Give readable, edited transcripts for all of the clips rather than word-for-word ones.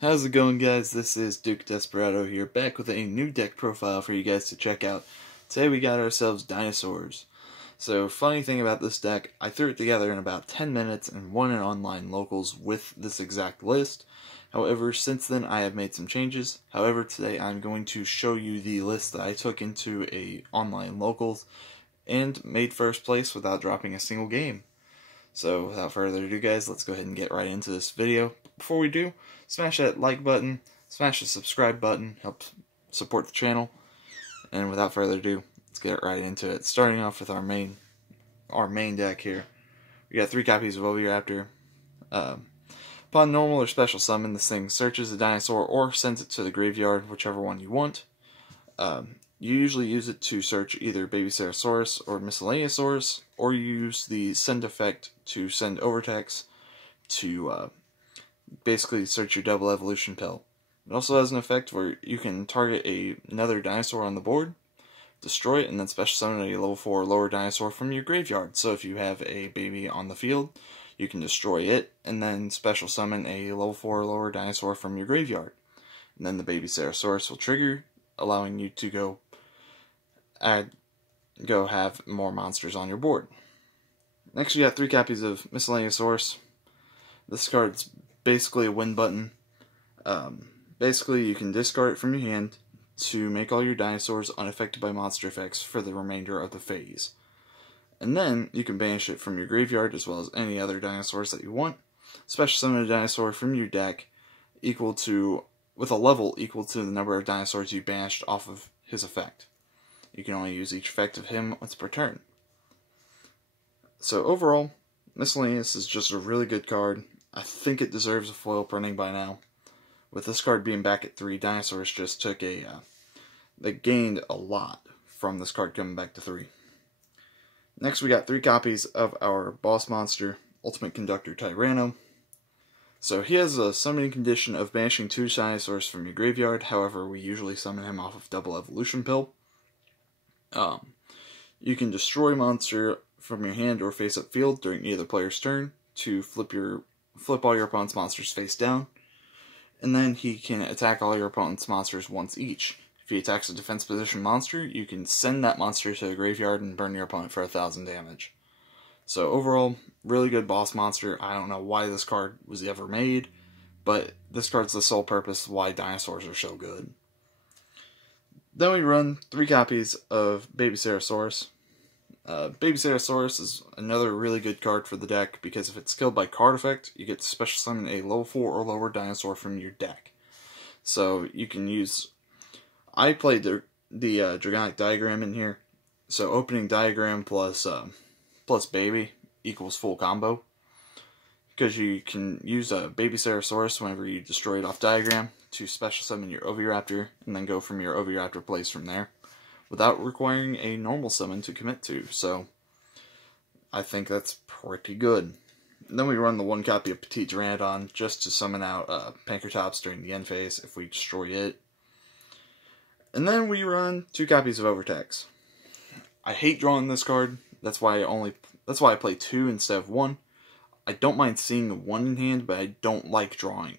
How's it going, guys? This is Duke Desperado here, back with a new deck profile for you guys to check out. Today we got ourselves Dinosaurs. So, funny thing about this deck, I threw it together in about 10 minutes and won an online locals with this exact list. However, since then I have made some changes. However, today I'm going to show you the list that I took into a online locals and made first place without dropping a single game. So, without further ado, guys, let's go ahead and get right into this video. Before we do, smash that like button, smash the subscribe button, helps support the channel. And without further ado, let's get right into it. Starting off with our main deck here. We got 3 copies of Oviraptor. Upon normal or special summon, this thing searches a dinosaur or sends it to the graveyard, whichever one you want. You usually use it to search either Babycerosaurus or Miscellaneousaurus, or you use the send effect to send Overtex to basically search your double evolution pill. It also has an effect where you can target another dinosaur on the board, destroy it, and then special summon a level 4 or lower dinosaur from your graveyard. So if you have a baby on the field, you can destroy it, and then special summon a level 4 or lower dinosaur from your graveyard. And then the Babycerosaurus will trigger, allowing you to go have more monsters on your board. Next, you got 3 copies of Miscellaneousaurus. This card's basically a win button. Basically, you can discard it from your hand to make all your dinosaurs unaffected by monster effects for the remainder of the phase. And then, you can banish it from your graveyard as well as any other dinosaurs that you want. Special summon a dinosaur from your deck with a level equal to the number of dinosaurs you banished off of his effect. You can only use each effect of him once per turn. So overall, Miscellaneous is just a really good card. I think it deserves a foil printing by now. With this card being back at 3, Dinosaurs just took they gained a lot from this card coming back to 3. Next, we got 3 copies of our boss monster, Ultimate Conductor Tyranno. So he has a summoning condition of banishing 2 dinosaurs from your graveyard. However, we usually summon him off of double evolution pill. You can destroy a monster from your hand or face-up field during either player's turn to flip all your opponent's monsters face down, and then he can attack all your opponent's monsters once each. If he attacks a defense position monster, you can send that monster to the graveyard and burn your opponent for 1,000 damage. So overall, really good boss monster. I don't know why this card was ever made, but this card's the sole purpose why dinosaurs are so good. Then we run 3 copies of Babycerosaurus. Babycerosaurus is another really good card for the deck because if it's killed by card effect, you get to special summon a level 4 or lower dinosaur from your deck. So you can use... I played the Dragonic Diagram in here, so opening Diagram plus Baby equals full combo. Because you can use a Babycerosaurus whenever you destroy it off Diagram to special summon your Oviraptor, and then go from your Oviraptor place from there, without requiring a normal summon to commit to, so I think that's pretty good. And then we run the 1 copy of Petite Pteranodon just to summon out Pankratops during the end phase if we destroy it. And then we run 2 copies of Overtex. I hate drawing this card, that's why I play 2 instead of 1. I don't mind seeing 1 in hand, but I don't like drawing.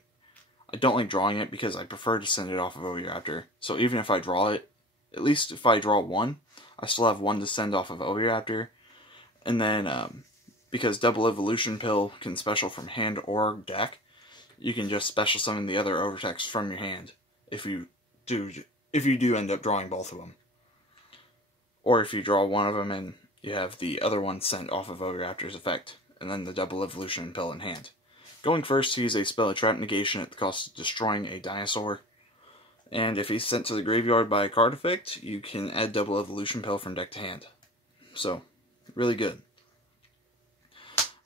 I don't like drawing it because I prefer to send it off of Oviraptor. So even if I draw it, at least if I draw 1, I still have 1 to send off of Oviraptor. And then, because Double Evolution Pill can special from hand or deck, you can just special summon the other Overtex from your hand if you do end up drawing both of them. Or if you draw one of them and you have the other one sent off of Oviraptor's effect, and then the Double Evolution Pill in hand. Going first, he uses a spell of Trap Negation at the cost of destroying a dinosaur. And if he's sent to the graveyard by a card effect, you can add Double Evolution Pill from deck to hand. So, really good.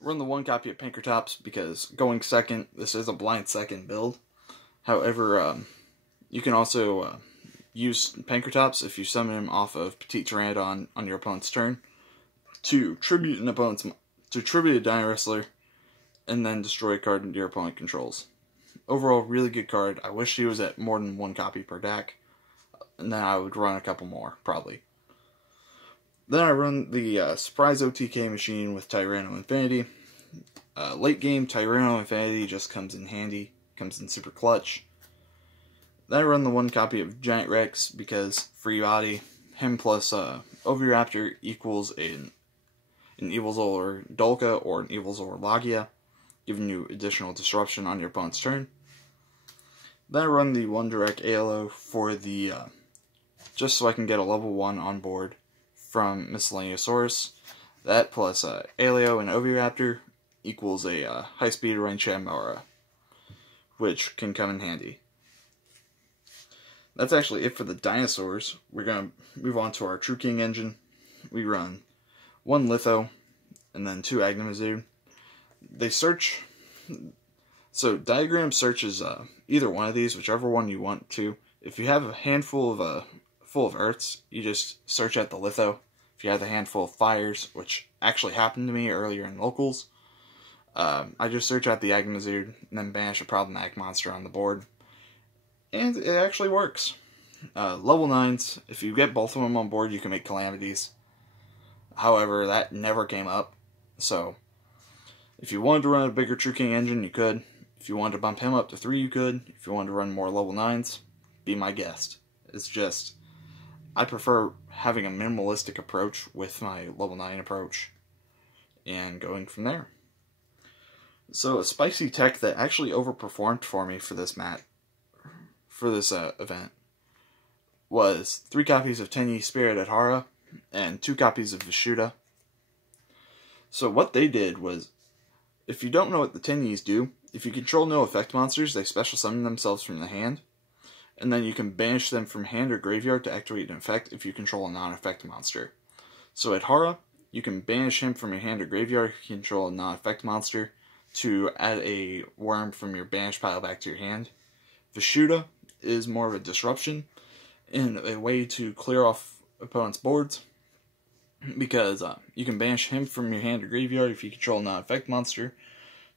Run the 1 copy of Pankratops because going second, this is a blind second build. However, you can also use Pankratops if you summon him off of Petite Pteranodon on your opponent's turn to tribute a Dino Wrestler and then destroy a card your opponent controls. Overall, really good card. I wish he was at more than 1 copy per deck, and then I would run a couple more, probably. Then I run the Surprise OTK machine with Tyranno Infinity. Late game, Tyranno Infinity just comes in handy comes in super clutch. Then I run the 1 copy of Giant Rex because free body, him plus Oviraptor equals an Evilzor Dolka or an Evilzor Lagia, giving you additional disruption on your opponent's turn. Then I run the 1 direct ALO for the, just so I can get a level 1 on board from Miscellaneousaurus. That plus Aleo and Oviraptor equals a high-speed Rain Shamara, which can come in handy. That's actually it for the dinosaurs. We're going to move on to our True King engine. We run 1 Litho, and then 2 Agnemazoo. They search... So, Diagram searches either one of these, whichever one you want to. If you have a handful of full of Earths, you just search at the Litho. If you have a handful of Fires, which actually happened to me earlier in Locals, I just search out the Agnemazoo and then banish a problematic monster on the board. And it actually works. Level 9s, if you get both of them on board, you can make Calamities. However, that never came up. So, if you wanted to run a bigger True King engine, you could. If you wanted to bump him up to 3, you could. If you wanted to run more level 9s, be my guest. It's just, I prefer having a minimalistic approach with my level 9 approach, and going from there. So, a spicy tech that actually overperformed for me for this event was 3 copies of Tenyi Spirit at Hara and 2 copies of Vishuda. So what they did was, if you don't know what the Tenyis do, if you control no effect monsters, they special summon themselves from the hand, and then you can banish them from hand or graveyard to activate an effect if you control a non-effect monster. So at Hara, you can banish him from your hand or graveyard if you control a non-effect monster to add a worm from your banish pile back to your hand. Vishuda is more of a disruption and a way to clear off opponent's boards, because you can banish him from your hand or graveyard if you control a non-effect monster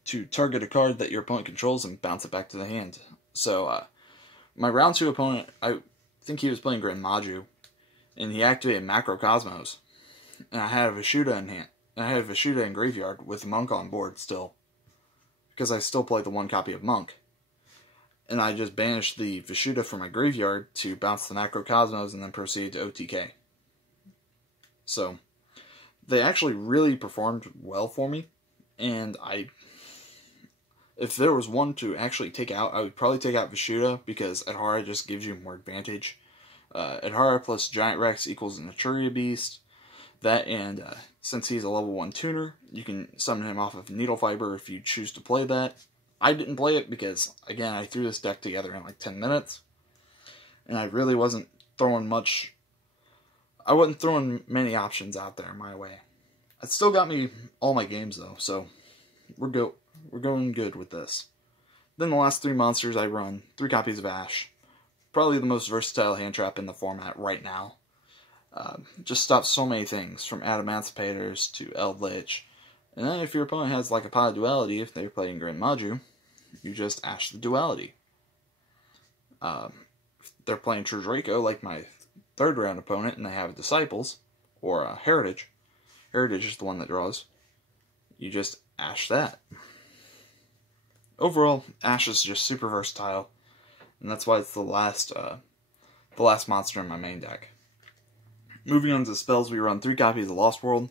to target a card that your opponent controls and bounce it back to the hand. So, my round 2 opponent, I think he was playing Grand Maju, and he activated Macrocosmos, and I had a Vishuda in hand. I had a Vishuda in graveyard with Monk on board still, because I still play the 1 copy of Monk. And I just banished the Vishuda from my graveyard to bounce the Macrocosmos and then proceed to OTK. So, they actually really performed well for me, and if there was one to actually take out, I would probably take out Vishuda, because Adhara just gives you more advantage. Adhara plus Giant Rex equals an Etruria Beast. That, and since he's a level 1 tuner, you can summon him off of Needle Fiber if you choose to play that. I didn't play it because, again, I threw this deck together in like 10 minutes, and I really wasn't throwing much. I wasn't throwing many options out there my way. It still got me all my games though, so we're going good with this. Then the last 3 monsters, I run 3 copies of Ash. Probably the most versatile hand trap in the format right now. Just stops so many things, from Adamanticators to Eldritch. And then if your opponent has like a Pot of Duality, if they're playing Grand Maju, you just Ash the Duality. If they're playing True Draco, like my 3rd round opponent, and they have Disciples, or Heritage. Heritage is the one that draws. You just Ash that. Overall, Ash is just super versatile, and that's why it's the last monster in my main deck. Moving on to spells, we run 3 copies of Lost World.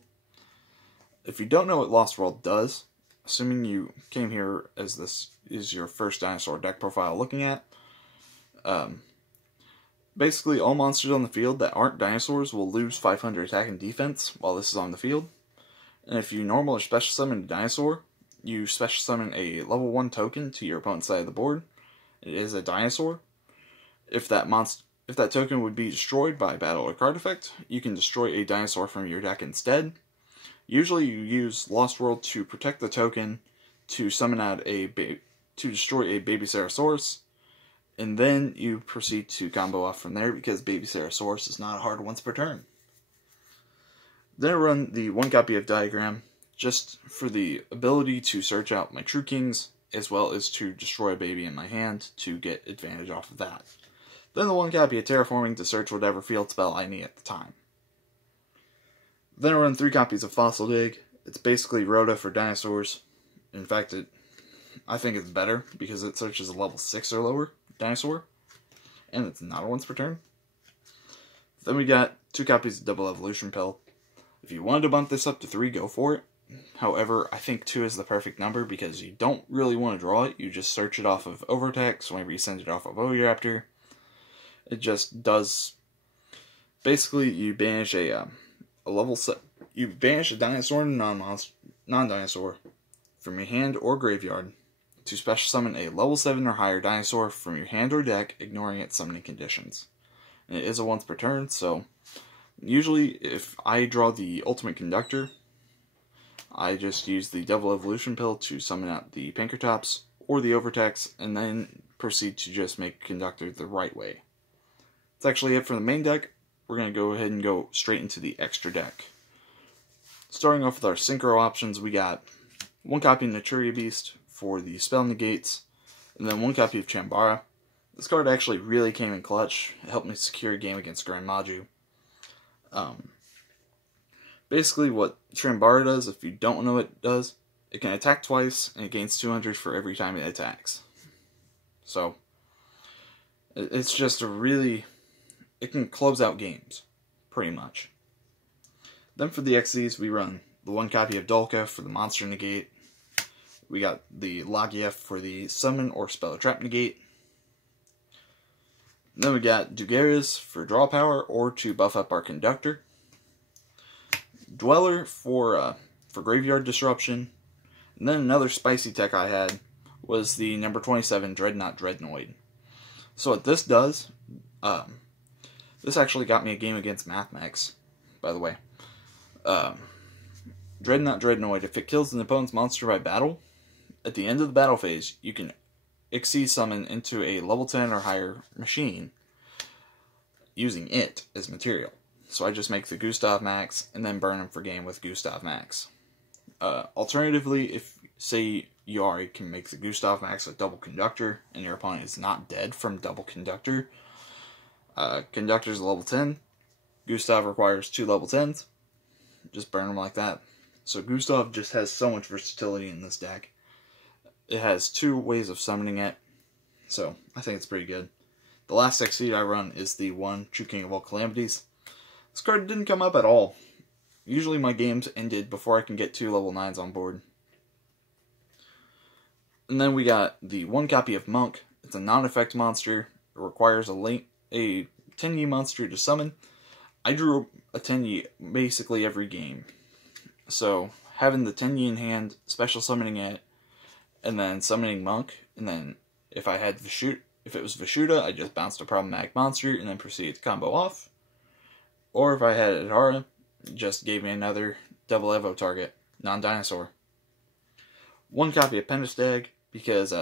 If you don't know what Lost World does, assuming you came here as this is your first dinosaur deck profile looking at, basically all monsters on the field that aren't dinosaurs will lose 500 attack and defense while this is on the field. And if you normal or special summon a dinosaur, you special summon a level 1 token to your opponent's side of the board. It is a dinosaur. If that token would be destroyed by battle or card effect, you can destroy a dinosaur from your deck instead. Usually you use Lost World to protect the token, to summon out to destroy a Baby Ceratosaurus, and then you proceed to combo off from there, because Baby Ceratosaurus is not a hard once per turn. Then I run the 1 copy of Diagram, just for the ability to search out my True Kings, as well as to destroy a baby in my hand to get advantage off of that. Then the 1 copy of Terraforming to search whatever field spell I need at the time. Then I run 3 copies of Fossil Dig. It's basically Rhoda for dinosaurs. In fact, I think it's better because it searches a level 6 or lower dinosaur, and it's not a once per turn. Then we got 2 copies of Double Evolution Pill. If you wanted to bump this up to 3, go for it. However, I think 2 is the perfect number because you don't really want to draw it. You just search it off of Overtext whenever you send it off of Oviraptor. It just does. Basically, you banish a level set. You banish a dinosaur and non-dinosaur from your hand or graveyard to special summon a level 7 or higher dinosaur from your hand or deck, ignoring its summoning conditions. And it is a once per turn, so usually if I draw the Ultimate Conductor, I just use the Double Evolution Pill to summon out the Pinkertops or the Overtext, and then proceed to just make Conductor the right way. That's actually it for the main deck. We're going to go ahead and go straight into the extra deck. Starting off with our Synchro options, we got 1 copy of Naturia Beast for the spell negates, and then 1 copy of Chambara. This card actually really came in clutch. It helped me secure a game against Grand Maju. Basically what Chambara does, if you don't know what it does, it can attack twice, and it gains 200 for every time it attacks. So, it's just a really... It can close out games, pretty much. Then for the XCs, we run the 1 copy of Dolka for the monster negate. We got the Lagief for the summon or spell or trap negate. Then we got Dugaris for draw power or to buff up our Conductor. Dweller for graveyard disruption. And then another spicy tech I had was the number 27 Dreadnought Dreadnoid. So what this does, this actually got me a game against MathMax, by the way. Dreadnought Dreadnoid, if it kills an opponent's monster by battle, at the end of the battle phase, you can Xyz summon into a level 10 or higher machine using it as material. So I just make the Gustav Max and then burn him for game with Gustav Max. Alternatively, if, say, you already can make the Gustav Max with double Conductor and your opponent is not dead from double Conductor, Conductor's a level 10, Gustav requires 2 level 10s, just burn them like that. So Gustav just has so much versatility in this deck. It has 2 ways of summoning it, so I think it's pretty good. The last XC I run is the 1 True King of All Calamities. This card didn't come up at all. Usually my games ended before I can get 2 level 9s on board. And then we got the 1 copy of Monk. It's a non-effect monster. It requires a 10-yi monster to summon. I drew a 10-yi basically every game. So having the 10-yi in hand, special summoning it, and then summoning Monk, and then if I had if it was Vishuda, I just bounced a problematic monster and then proceeded to combo off. Or if I had Adhara, it just gave me another double Evo target, non-dinosaur. 1 copy of Pentastag, because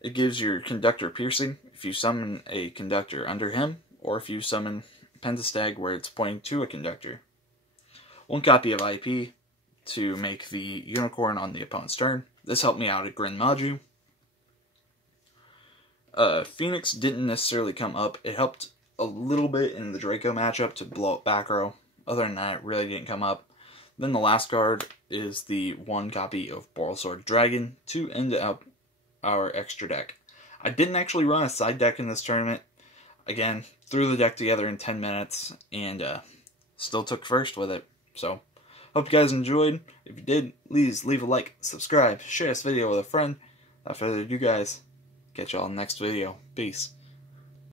it gives your Conductor piercing if you summon a Conductor under him, or if you summon Pentastag where it's pointing to a Conductor. 1 copy of IP to make the Unicorn on the opponent's turn. This helped me out at Grand Maju. Phoenix didn't necessarily come up. It helped a little bit in the Draco matchup to blow up back row. Other than that, it really didn't come up. Then the last card is the 1 copy of Borrelsword Dragon to end up our extra deck. I didn't actually run a side deck in this tournament. Again, threw the deck together in 10 minutes and still took first with it. So, hope you guys enjoyed. If you did, please leave a like, subscribe, share this video with a friend. Without further ado, guys, catch y'all in the next video. Peace.